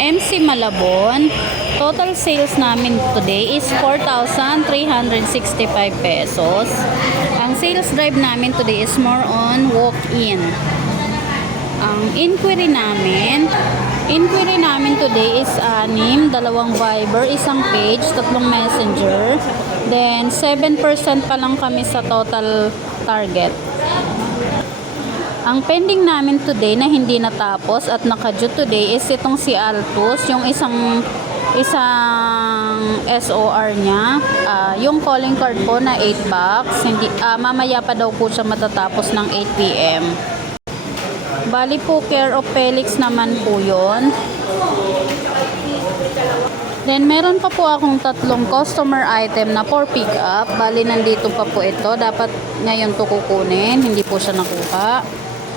MC Malabon. Total sales namin today is 4,365 pesos. Ang sales drive namin today is more on walk-in. Ang inquiry namin today is 6, 2 Viber, 1 page, 3 messenger. Then 7% pa lang kami sa total target. Ang pending namin today na hindi natapos at naka-due today is itong si Altus, yung isang SOR niya. Yung calling card po na 8 bucks. Mamaya pa daw po siya matatapos ng 8 PM. Bali po, care of Felix naman po yun. Then, meron pa po akong 3 customer item na for pick up. Bali, nandito pa po ito. Dapat ngayon to kukunin. Hindi po siya nakuha.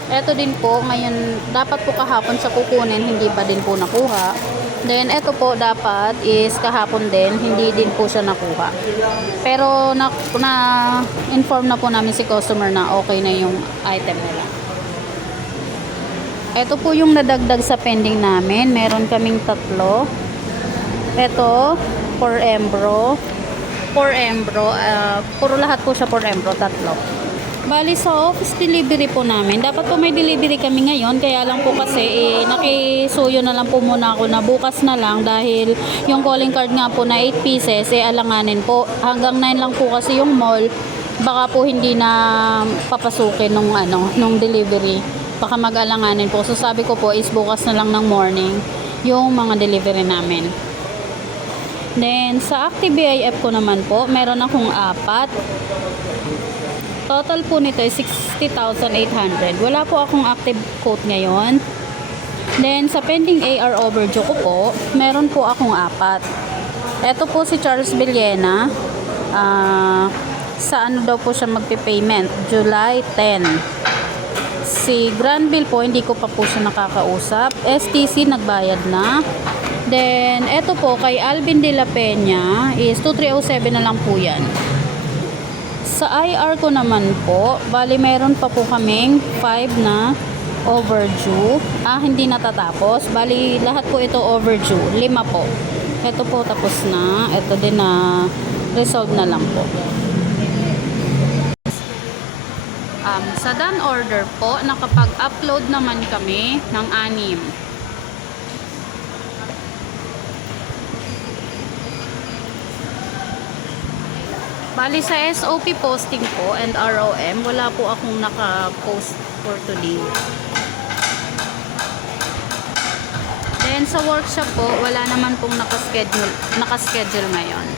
Ito din po, ngayon, dapat po kahapon sa kukunin. Hindi pa din po nakuha. Then, ito po dapat is kahapon din. Hindi din po siya nakuha. Pero, na-inform na po namin si customer na okay na yung item nila. Ito po yung nadagdag sa pending namin. Meron kaming 3. Ito, for Embro. Puro lahat po siya for Embro, 3. Bali sa office delivery po namin. Dapat po may delivery kami ngayon. Kaya lang po kasi nakisuyo na lang po muna ako na bukas na lang. Dahil yung calling card nga po na 8 pieces, alanganin po. Hanggang 9 lang po kasi yung mall. Baka po hindi na papasukin nung delivery. Baka mag-alanganin po. So sabi ko po is bukas na lang ng morning yung mga delivery namin. Then sa Active BIF ko naman po, meron akong 4. Total po nito is 60,800. Wala po akong active quote ngayon. Then sa pending AR overdue ko po, meron po akong 4. Ito po si Charles Villena. Sa ano daw po siya magpe-payment? July 10. Si Granville po, hindi ko pa po siya nakakausap. STC, nagbayad na. Then, eto po, kay Alvin de la Peña is 2307 na lang po yan. Sa IR ko naman po, bali meron pa po kaming 5 na overdue. Hindi natatapos. Bali, lahat po ito overdue. 5 po. Ito po tapos na. Ito din na resolve na lang po. Sa done order po, nakapag-upload naman kami ng 6. Bali sa SOP posting po and ROM, wala po akong naka-post for today. Then sa workshop po, wala naman pong nakaschedule ngayon.